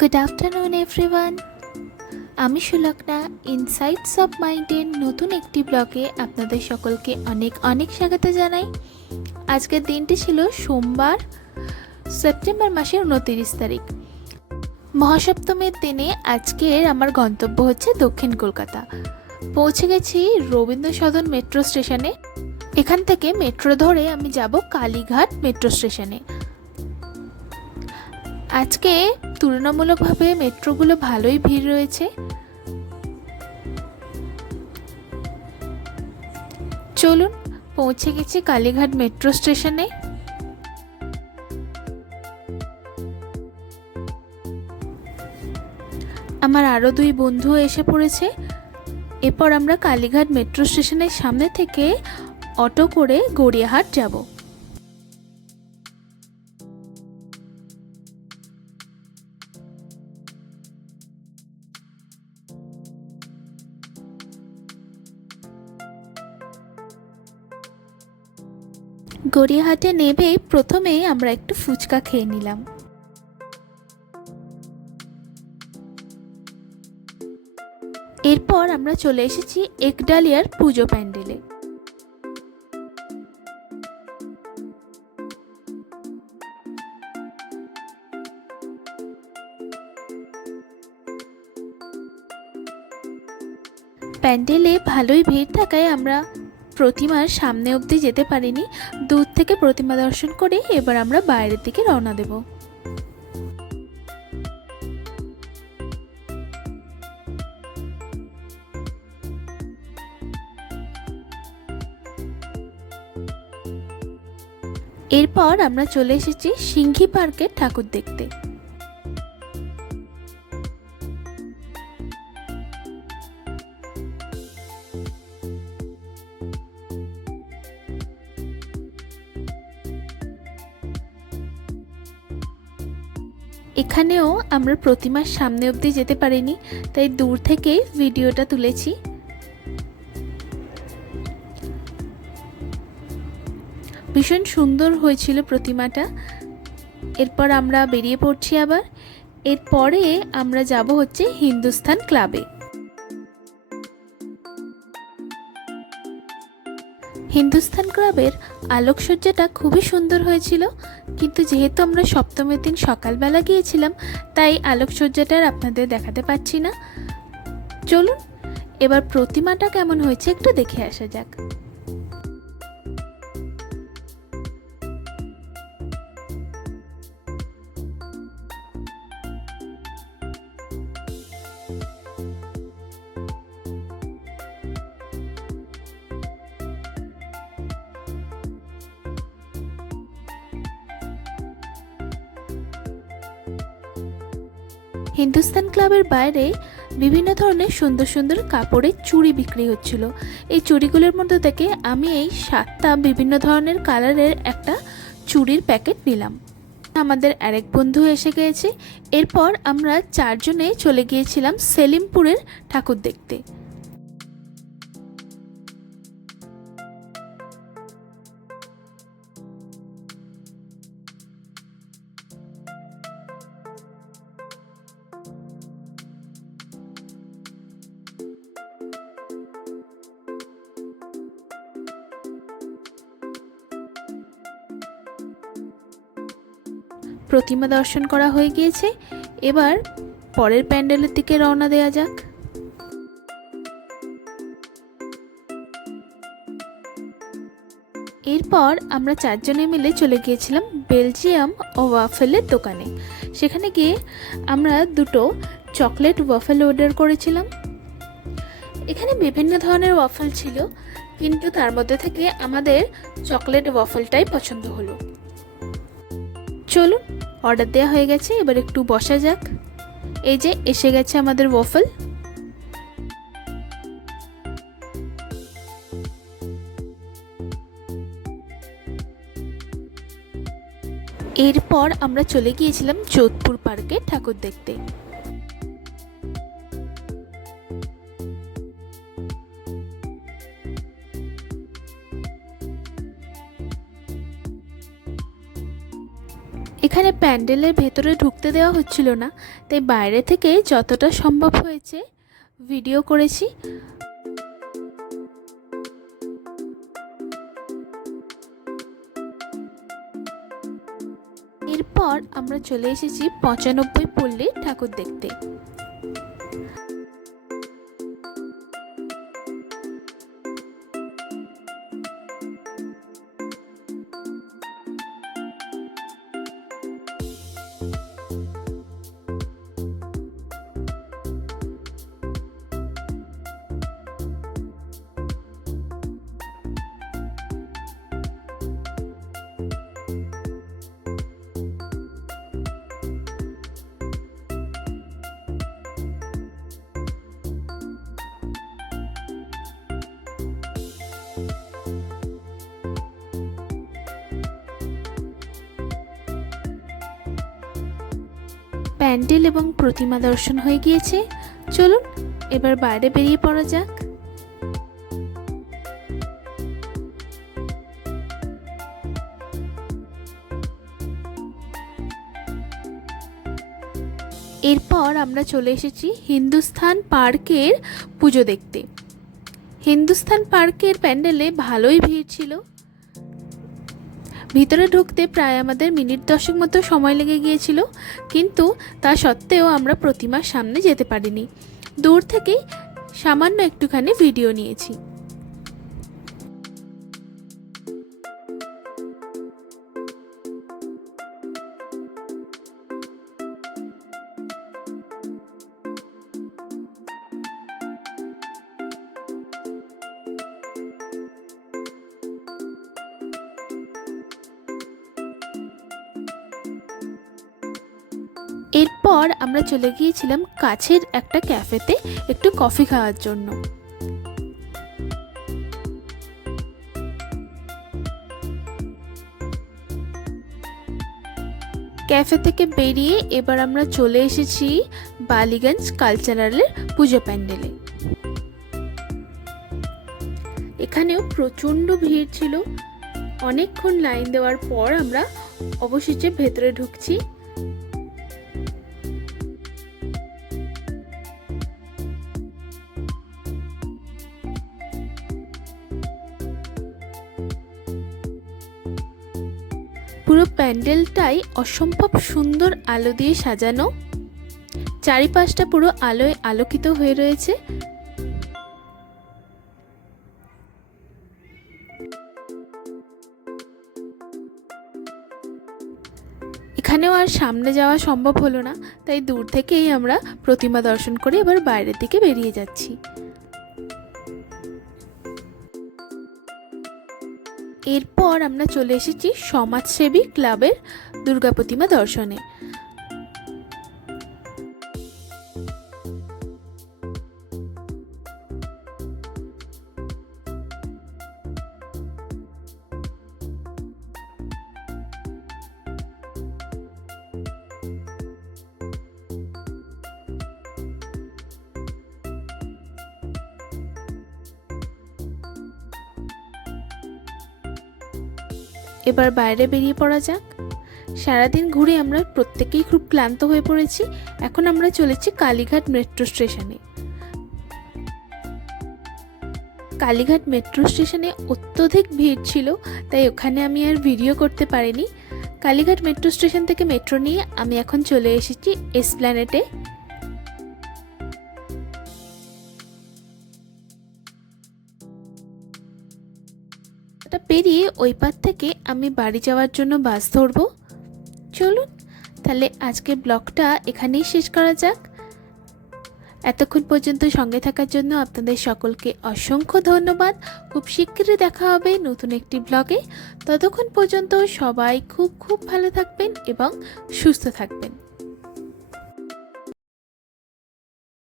Good afternoon everyone. আমি Sulagna, insights of মাইন্ডের নতুন একটি ব্লগে আপনাদের সকলকে অনেক অনেক স্বাগত জানাই। আজকের দিনটি ছিল সোমবার, সেপ্টেম্বর মাসের 29 তারিখ। মহাসপ্তমীর দিনে আজকের আমার গন্তব্য হচ্ছে দক্ষিণ কলকাতা। পৌঁছে গেছি রবীন্দ্র সদন মেট্রো স্টেশনে। এখান থেকে মেট্রো ধরে আমি যাব কালীঘাট মেট্রো স্টেশনে। আজকে তুলনামূলকভাবে মেট্রোগুলো ভালোই ভিড় রয়েছে। চলুন, পৌঁছে গেছি কালীঘাট মেট্রো স্টেশনে। আমার আরও দুই বন্ধু এসে পড়েছে। এরপর আমরা কালীঘাট মেট্রো স্টেশনের সামনে থেকে অটো করে গড়িয়াহাট যাব। গড়িয়াহাটে নেমে প্রথমেই আমরা একটু ফুচকা খেয়ে নিলাম। এরপর আমরা চলে এসেছি একডালিয়ার পুজো প্যান্ডেলে। প্যান্ডেলে ভালোই ভিড় থাকায় আমরা প্রতিমার সামনে অবধি যেতে পারিনি। দূর থেকে প্রতিমা দর্শন করে এবার আমরা বাইরের দিকে রওনা দেব। এরপর আমরা চলে এসেছি সিংঘি পার্কের ঠাকুর দেখতে। এখানেও আমরা প্রতিমার সামনে অবধি যেতে পারিনি, তাই দূর থেকে ভিডিওটা তুলেছি। ভীষণ সুন্দর হয়েছিল প্রতিমাটা। এরপর আমরা বেরিয়ে পড়ছি আবার। এরপরে আমরা যাব হচ্ছে হিন্দুস্তান ক্লাবে। হিন্দুস্তান ক্লাবের আলোকসজ্জাটা খুবই সুন্দর হয়েছিল, কিন্তু যেহেতু আমরা সপ্তমীর দিন সকালবেলা গিয়েছিলাম তাই আলোকসজ্জাটা আপনাদের দেখাতে পারছি না। চলুন এবার প্রতিমাটা কেমন হয়েছে একটু দেখে আসা যাক। হিন্দুস্তান ক্লাবের বাইরে বিভিন্ন ধরনের সুন্দর সুন্দর কাপড়ের চুড়ি বিক্রি হচ্ছিল। এই চুড়িগুলোর মধ্যে থেকে আমি এই 7টা বিভিন্ন ধরনের কালারের একটা চুড়ির প্যাকেট নিলাম। আমাদের আরেক বন্ধু এসে গিয়েছে। এরপর আমরা 4 জনে চলে গিয়েছিলাম সেলিমপুরের ঠাকুর দেখতে। প্রতিমা দর্শন করা হয়ে গিয়েছে, এবার পরের প্যান্ডেলের দিকে রওনা দেওয়া যাক। এরপর আমরা 4 জনে মিলে চলে গিয়েছিলাম বেলজিয়াম ও ওয়াফেলের দোকানে। সেখানে গিয়ে আমরা দুটো চকলেট ওয়াফেল অর্ডার করেছিলাম। এখানে বিভিন্ন ধরনের ওয়াফেল ছিল, কিন্তু তার মধ্যে থেকে আমাদের চকলেট ওয়াফেলটাই পছন্দ হলো। চলুন, অর্ডার দেওয়া হয়ে গেছে, এবার একটু বসা যাক। এই যে এসে গেছে আমাদের ওয়াফেল। এরপর আমরা চলে গিয়েছিলাম যোধপুর পার্কে ঠাকুর দেখতে। এখানে প্যান্ডেলের ভেতরে ঢুকতে দেওয়া হচ্ছিল না, তাই বাইরে থেকে যতটা সম্ভব হয়েছে ভিডিও করেছি। এরপর আমরা চলে এসেছি ৯৫ পল্লীর ঠাকুর দেখতে। প্যান্ডেল এবং প্রতিমা দর্শন হয়ে গিয়েছে, চলুন এবার বাইরে বেরিয়ে পড়া যাক। এরপর আমরা চলে এসেছি হিন্দুস্থান পার্কের পুজো দেখতে। হিন্দুস্থান পার্কের প্যান্ডেলে ভালোই ভিড় ছিল। ভিতরে ঢুকতে প্রায় আমাদের মিনিট 10 মতো সময় লেগে গিয়েছিল, কিন্তু তা সত্ত্বেও আমরা প্রতিমার সামনে যেতে পারিনি। দূর থেকেই সামান্য একটুখানি ভিডিও নিয়েছি। এরপর আমরা চলে গিয়েছিলাম কাছের একটা ক্যাফেতে একটু কফি খাওয়ার জন্য। ক্যাফে থেকে বেরিয়ে এবার আমরা চলে এসেছি বালিগঞ্জ কালচারালের পুজো প্যান্ডেলে। এখানেও প্রচণ্ড ভিড় ছিল। অনেকক্ষণ লাইন দেওয়ার পর আমরা অবশেষে ভেতরে ঢুকছি। পুরো প্যান্ডেলটাই অসম্ভব সুন্দর আলো দিয়ে সাজানো, চারিপাশটা পুরো আলোয় আলোকিত হয়ে রয়েছে। এখানেও আর সামনে যাওয়া সম্ভব হলো না, তাই দূর থেকেই আমরা প্রতিমা দর্শন করে এবার বাইরের দিকে বেরিয়ে যাচ্ছি। এরপর আমরা চলে এসেছি সমাজসেবী ক্লাবের দুর্গা প্রতিমা দর্শনে। এবার বাইরে বেরিয়ে পড়া যাক। সারাদিন ঘুরে আমরা প্রত্যেকেই খুব ক্লান্ত হয়ে পড়েছি। এখন আমরা চলেছি কালীঘাট মেট্রো স্টেশনে। কালীঘাট মেট্রো স্টেশনে অত্যধিক ভিড় ছিল, তাই ওখানে আমি আর ভিডিও করতে পারিনি। কালীঘাট মেট্রো স্টেশন থেকে মেট্রো নিয়ে আমি এখন চলে এসেছি এসপ্ল্যানেডে। এটা পেরিয়ে ওই পার থেকে আমি বাড়ি যাওয়ার জন্য বাস ধরবো। চলুন তাহলে আজকের ব্লগটা এখানেই শেষ করা যাক। এতক্ষণ পর্যন্ত সঙ্গে থাকার জন্য আপনাদের সকলকে অসংখ্য ধন্যবাদ। খুব শিগগিরই দেখা হবে নতুন একটি ব্লগে। ততক্ষণ পর্যন্ত সবাই খুব ভালো থাকবেন এবং সুস্থ থাকবেন।